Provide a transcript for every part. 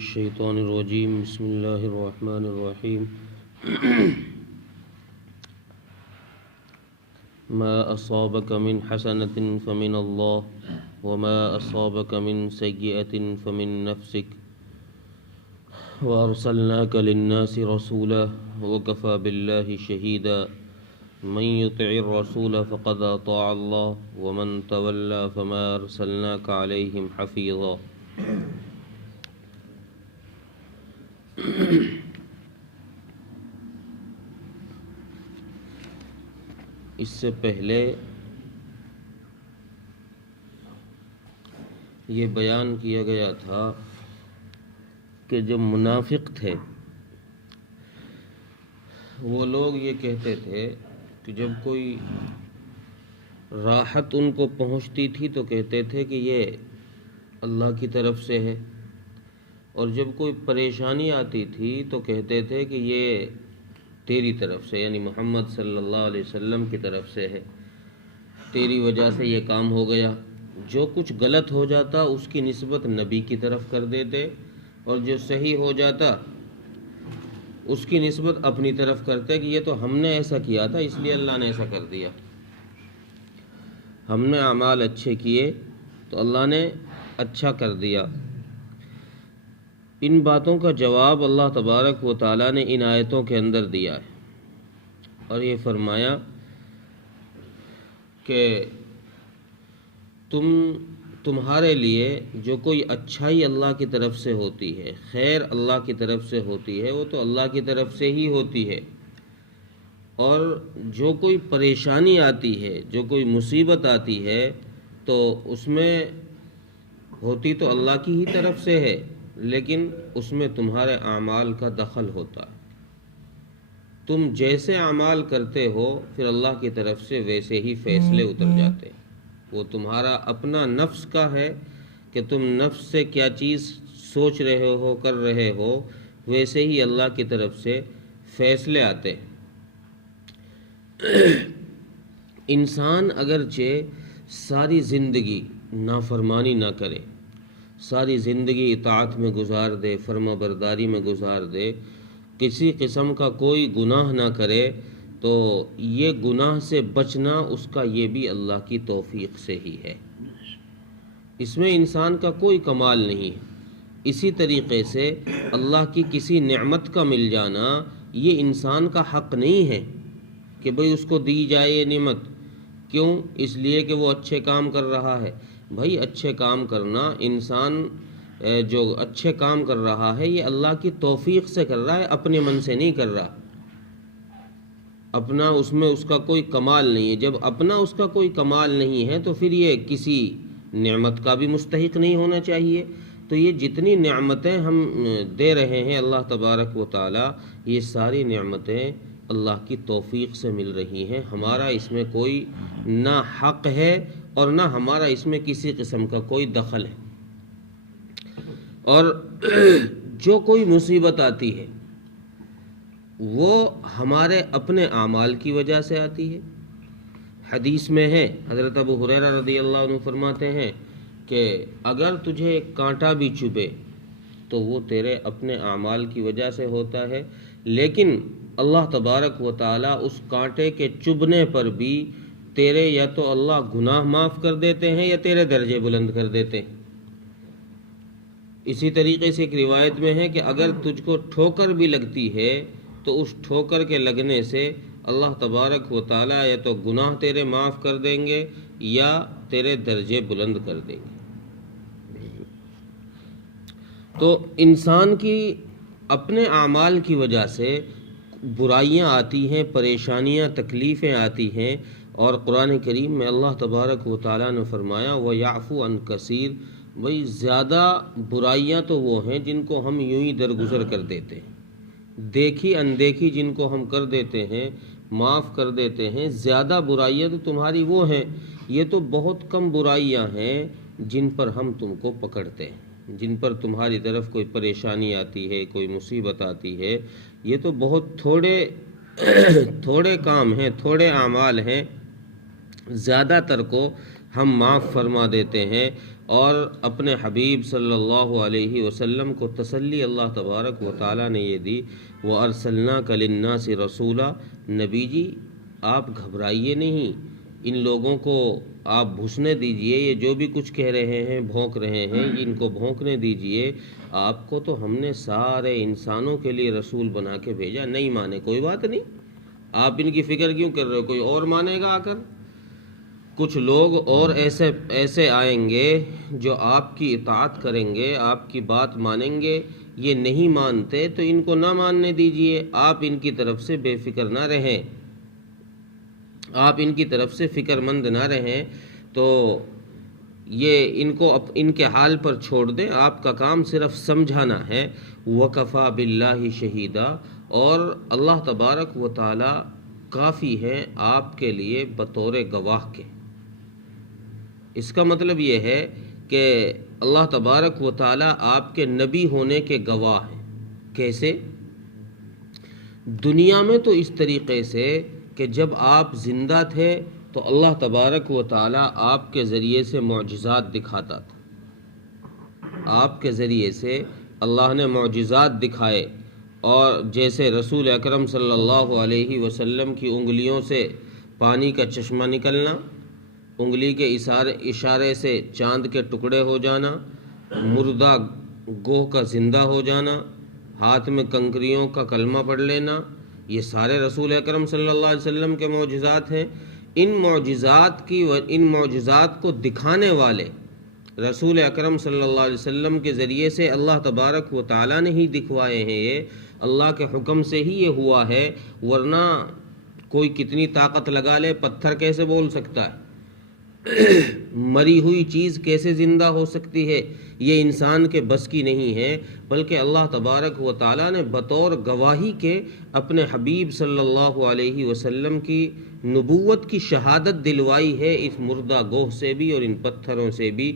الشيطان الرجيم بسم الله الرحمن الرحيم ما أصابك من حسنة فمن الله وما أصابك من سيئة فمن نفسك وأرسلناك للناس رسولا وكفى بالله شهيدا من يطع الرسول فقد أطاع الله ومن تولى فما أرسلناك عليهم حفيظا. اس سے پہلے یہ بیان کیا گیا تھا کہ جو منافق تھے وہ لوگ یہ کہتے تھے کہ جب کوئی راحت ان کو پہنچتی تھی تو کہتے تھے کہ یہ اللہ کی طرف سے ہے، اور جب کوئی پریشانی آتی تھی تو کہتے تھے کہ یہ تیری طرف سے، یعنی محمد صلی اللہ علیہ وسلم کی طرف سے ہے، تیری وجہ سے یہ کام ہو گیا. جو کچھ غلط ہو جاتا اس کی نسبت نبی کی طرف کر دیتے، اور جو صحیح ہو جاتا اس کی نسبت اپنی طرف کرتے کہ یہ تو ہم نے ایسا کیا تھا اس لیے اللہ نے ایسا کر دیا، ہم نے اعمال اچھے کیے تو اللہ نے اچھا کر دیا. ان باتوں کا جواب اللہ تبارک و تعالیٰ نے ان آیتوں کے اندر دیا ہے، اور یہ فرمایا کہ تمہارے لیے جو کوئی اچھائی اللہ کی طرف سے ہوتی ہے، خیر اللہ کی طرف سے ہوتی ہے، وہ تو اللہ کی طرف سے ہی ہوتی ہے، اور جو کوئی پریشانی آتی ہے، جو کوئی مصیبت آتی ہے تو اس میں ہوتی تو اللہ کی ہی طرف سے ہے، لیکن اس میں تمہارے اعمال کا دخل ہوتا ہے. تم جیسے اعمال کرتے ہو پھر اللہ کی طرف سے ویسے ہی فیصلے اتر جاتے ہیں. وہ تمہارا اپنا نفس کا ہے کہ تم نفس سے کیا چیز سوچ رہے ہو، کر رہے ہو، ویسے ہی اللہ کی طرف سے فیصلے آتے ہیں. انسان اگرچہ ساری زندگی نافرمانی نہ کرے، ساری زندگی اطاعت میں گزار دے، فرما برداری میں گزار دے، کسی قسم کا کوئی گناہ نہ کرے، تو یہ گناہ سے بچنا اس کا یہ بھی اللہ کی توفیق سے ہی ہے. اس میں انسان کا کوئی کمال نہیں ہے. اسی طریقے سے اللہ کی کسی نعمت کا مل جانا یہ انسان کا حق نہیں ہے کہ بھئی اس کو دی جائے یہ نعمت. کیوں؟ اس لیے کہ وہ اچھے کام کر رہا ہے. بھائی اچھے کام کرنا، انسان جو اچھے کام کر رہا ہے یہ اللہ کی توفیق سے کر رہا ہے، اپنے من سے نہیں کر رہا. اپنا اس میں اس کا کوئی کمال نہیں ہے. جب اپنا اس کا کوئی کمال نہیں ہے تو پھر یہ کسی نعمت کا بھی مستحق نہیں ہونا چاہیے. تو یہ جتنی نعمتیں ہم دے رہے ہیں اللہ تبارک و تعالی، یہ ساری نعمتیں اللہ کی توفیق سے مل رہی ہیں. ہمارا اس میں کوئی نہ حق ہے اور نہ ہمارا اس میں کسی قسم کا کوئی دخل ہے. اور جو کوئی مصیبت آتی ہے وہ ہمارے اپنے اعمال کی وجہ سے آتی ہے. حدیث میں ہے، حضرت ابو ہریرہ رضی اللہ عنہ فرماتے ہیں کہ اگر تجھے ایک کانٹا بھی چبھے تو وہ تیرے اپنے اعمال کی وجہ سے ہوتا ہے، لیکن اللہ تبارک و تعالیٰ اس کانٹے کے چبھنے پر بھی تیرے یا تو اللہ گناہ معاف کر دیتے ہیں یا تیرے درجے بلند کر دیتے ہیں. اسی طریقے سے ایک روایت میں ہے کہ اگر تجھ کو ٹھوکر بھی لگتی ہے تو اس ٹھوکر کے لگنے سے اللہ تبارک و تعالیٰ یا تو گناہ تیرے معاف کر دیں گے یا تیرے درجے بلند کر دیں گے. تو انسان کی اپنے اعمال کی وجہ سے برائیاں آتی ہیں، پریشانیاں، تکلیفیں آتی ہیں، اور قرآن کریم میں اللہ تبارک و تعالیٰ نے فرمایا وَيَعْفُو عَنْ كَثِيرٍ. بھئی زیادہ برائیاں تو وہ ہیں جن کو ہم یوں ہی درگزر کر دیتے ہیں، دیکھی اندیکھی جن کو ہم کر دیتے ہیں، معاف کر دیتے ہیں. زیادہ برائیاں تو تمہاری وہ ہیں، یہ تو بہت کم برائیاں ہیں جن پر ہم تم کو پکڑتے ہیں، جن پر تمہاری طرف کوئی پریشانی آتی ہے، کوئی مصیبت آتی ہے. یہ تو بہت تھوڑے کام ہیں، تھوڑے اعمال ہیں. زیادہ تر کو ہم معاف فرما دیتے ہیں۔ اور اپنے حبیب صلی اللہ علیہ وسلم کو تسلی اللہ تبارک و تعالیٰ نے یہ دی، وَأَرْسَلْنَاكَ لِلنَّاسِ رَسُولًا، نبی جی آپ گھبرائیے نہیں، ان لوگوں کو آپ بھسنے دیجئے، یہ جو بھی کچھ کہہ رہے ہیں بھونک رہے ہیں ان کو بھونکنے دیجئے، آپ کو تو ہم نے سارے انسانوں کے لیے رسول بنا کے بھیجا، نہیں مانے کوئی بات نہیں، آپ ان کی فکر کیوں کر رہے ہو، کوئی اور مانے گا آ کر۔ کچھ لوگ اور ایسے آئیں گے جو آپ کی اطاعت کریں گے، آپ کی بات مانیں گے، یہ نہیں مانتے تو ان کو نہ ماننے دیجئے، آپ ان کی طرف سے بے فکر نہ رہیں، آپ ان کی طرف سے فکر مند نہ رہیں، تو یہ ان کو ان کے حال پر چھوڑ دیں، آپ کا کام صرف سمجھانا ہے۔ وَكَفَى بِاللَّهِ شَهِيدًا، اور اللہ تبارک و تعالی کافی ہے آپ کے لیے بطور گواہ کے۔ اس کا مطلب یہ ہے کہ اللہ تبارک و تعالی آپ کے نبی ہونے کے گواہ ہیں۔ کیسے؟ دنیا میں تو اس طریقے سے کہ جب آپ زندہ تھے تو اللہ تبارک و تعالی آپ کے ذریعے سے معجزات دکھاتا تھا، آپ کے ذریعے سے اللہ نے معجزات دکھائے، اور جیسے رسول اکرم صلی اللہ علیہ وسلم کی انگلیوں سے پانی کا چشمہ نکلنا، انگلی کے اشارے سے چاند کے ٹکڑے ہو جانا، مردہ گوہ کا زندہ ہو جانا، ہاتھ میں کنکریوں کا کلمہ پڑھ لینا، یہ سارے رسول اکرم صلی اللہ علیہ وسلم کے معجزات ہیں۔ ان معجزات کو دکھانے والے رسول اکرم صلی اللہ علیہ وسلم کے ذریعے سے اللہ تبارک و تعالیٰ نے ہی دکھوائے ہیں، یہ اللہ کے حکم سے ہی یہ ہوا ہے، ورنہ کوئی کتنی طاقت لگا لے پتھر کیسے بول سکتا ہے، مری ہوئی چیز کیسے زندہ ہو سکتی ہے، یہ انسان کے بس کی نہیں ہے، بلکہ اللہ تبارک و تعالیٰ نے بطور گواہی کے اپنے حبیب صلی اللہ علیہ وسلم کی نبوت کی شہادت دلوائی ہے اس مردہ گوہ سے بھی اور ان پتھروں سے بھی،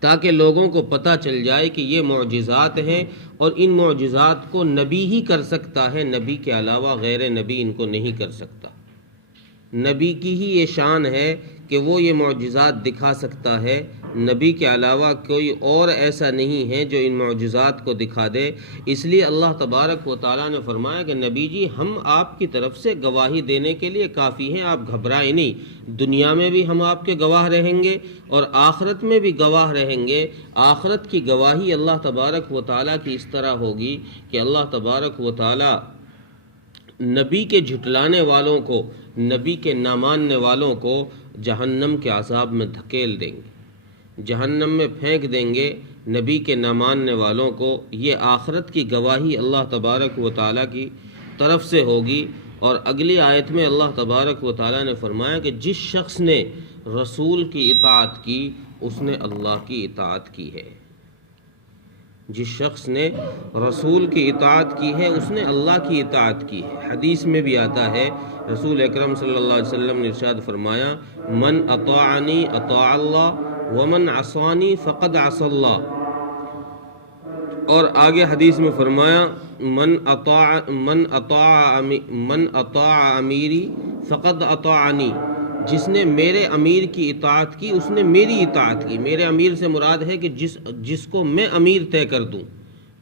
تاکہ لوگوں کو پتہ چل جائے کہ یہ معجزات ہیں اور ان معجزات کو نبی ہی کر سکتا ہے، نبی کے علاوہ غیر نبی ان کو نہیں کر سکتا۔ نبی کی ہی یہ شان ہے کہ وہ یہ معجزات دکھا سکتا ہے، نبی کے علاوہ کوئی اور ایسا نہیں ہے جو ان معجزات کو دکھا دے۔ اس لیے اللہ تبارک و تعالیٰ نے فرمایا کہ نبی جی ہم آپ کی طرف سے گواہی دینے کے لیے کافی ہیں، آپ گھبرائیں نہیں، دنیا میں بھی ہم آپ کے گواہ رہیں گے اور آخرت میں بھی گواہ رہیں گے۔ آخرت کی گواہی اللہ تبارک و تعالیٰ کی اس طرح ہوگی کہ اللہ تبارک و تعالیٰ نبی کے جھٹلانے والوں کو، نبی کے نہ ماننے والوں کو جہنم کے عذاب میں دھکیل دیں گے، جہنم میں پھینک دیں گے نبی کے نہ ماننے والوں کو۔ یہ آخرت کی گواہی اللہ تبارک و تعالیٰ کی طرف سے ہوگی۔ اور اگلی آیت میں اللہ تبارک و تعالیٰ نے فرمایا کہ جس شخص نے رسول کی اطاعت کی اس نے اللہ کی اطاعت کی ہے، جس شخص نے رسول کی اطاعت کی ہے اس نے اللہ کی اطاعت کی ہے۔ حدیث میں بھی آتا ہے، رسول اکرم صلی اللہ علیہ وسلم نے ارشاد فرمایا، من اطاعنی اطاع اللہ ومن عصانی فقد عصى اللہ، اور آگے حدیث میں فرمایا، من اطاع امیری فقد اطاعنی، جس نے میرے امیر کی اطاعت کی اس نے میری اطاعت کی۔ میرے امیر سے مراد ہے کہ جس کو میں امیر طے کر دوں،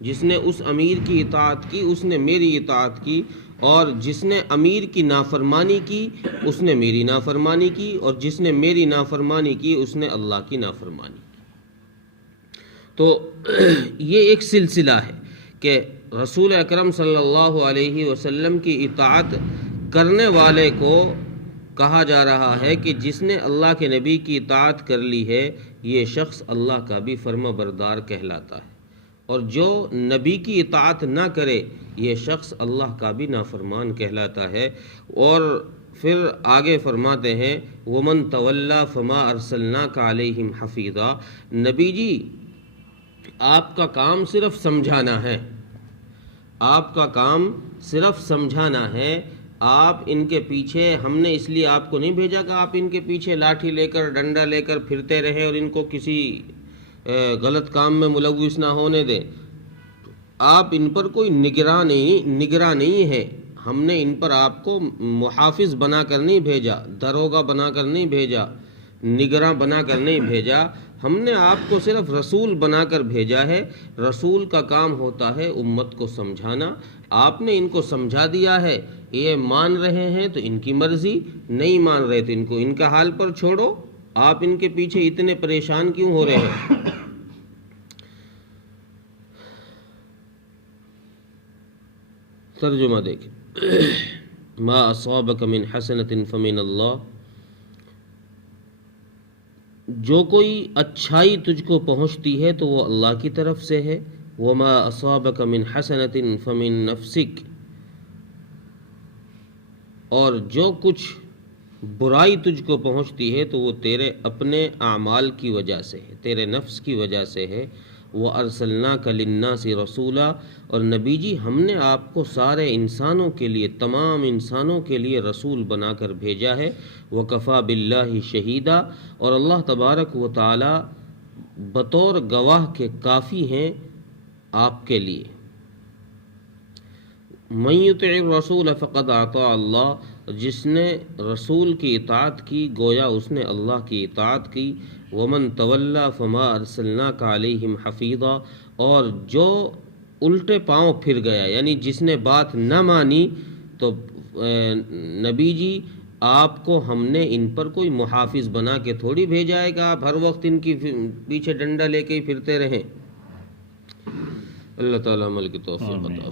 جس نے اس امیر کی اطاعت کی اس نے میری اطاعت کی، اور جس نے امیر کی نافرمانی کی اس نے میری نافرمانی کی، اور جس نے میری نافرمانی کی اس نے اللہ کی نافرمانی کی۔ تو یہ ایک سلسلہ ہے کہ رسول اکرم صلی اللہ علیہ وسلم کی اطاعت کرنے والے کو کہا جا رہا ہے کہ جس نے اللہ کے نبی کی اطاعت کر لی ہے یہ شخص اللہ کا بھی فرما بردار کہلاتا ہے، اور جو نبی کی اطاعت نہ کرے یہ شخص اللہ کا بھی نافرمان کہلاتا ہے۔ اور پھر آگے فرماتے ہیں، وَمَن تَوَلَّا فَمَا أَرْسَلْنَاكَ عَلَيْهِمْ حَفِيظًا، نبی جی آپ کا کام صرف سمجھانا ہے، آپ کا کام صرف سمجھانا ہے، آپ ان کے پیچھے، ہم نے اس لیے آپ کو نہیں بھیجا کہ آپ ان کے پیچھے لاٹھی لے کر ڈنڈا لے کر پھرتے رہیں اور ان کو کسی غلط کام میں ملوث نہ ہونے دیں، آپ ان پر کوئی نگراں نہیں ہے، ہم نے ان پر آپ کو محافظ بنا کر نہیں بھیجا، داروغہ بنا کر نہیں بھیجا، نگراں بنا کر نہیں بھیجا، ہم نے آپ کو صرف رسول بنا کر بھیجا ہے۔ رسول کا کام ہوتا ہے امت کو سمجھانا، آپ نے ان کو سمجھا دیا ہے، یہ مان رہے ہیں تو ان کی مرضی، نہیں مان رہے تو ان کو ان کا حال پر چھوڑو، آپ ان کے پیچھے اتنے پریشان کیوں ہو رہے ہیں؟ ترجمہ دیکھیں، ما اصابک من حسنۃ فمن اللہ، جو کوئی اچھائی تجھ کو پہنچتی ہے تو وہ اللہ کی طرف سے ہے، وما اصابک من حسنۃ فمن نفسک، اور جو کچھ برائی تجھ کو پہنچتی ہے تو وہ تیرے اپنے اعمال کی وجہ سے ہے، تیرے نفس کی وجہ سے ہے۔ وَأَرْسَلْنَاكَ لِلنَّاسِ رَسُولًا، اور نبی جی ہم نے آپ کو سارے انسانوں کے لیے، تمام انسانوں کے لیے رسول بنا کر بھیجا ہے۔ وَكَفَى بِاللَّهِ شَهِيدًا، اور اللہ تبارک و تعالی بطور گواہ کے کافی ہیں آپ کے لیے۔ من یطع الرسول فقد اطاع اللہ، جس نے رسول کی اطاعت کی گویا اس نے اللہ کی اطاعت کی۔ ومن تولی فما ارسلناک علیہم حفیظا، اور جو الٹے پاؤں پھر گیا، یعنی جس نے بات نہ مانی تو نبی جی آپ کو ہم نے ان پر کوئی محافظ بنا کے تھوڑی بھیجا ہے کہ آپ ہر وقت ان کی پیچھے ڈنڈا لے کے ہی پھرتے رہیں۔ اللہ تعالیٰ عمل کی توفیق عطا فرمائے۔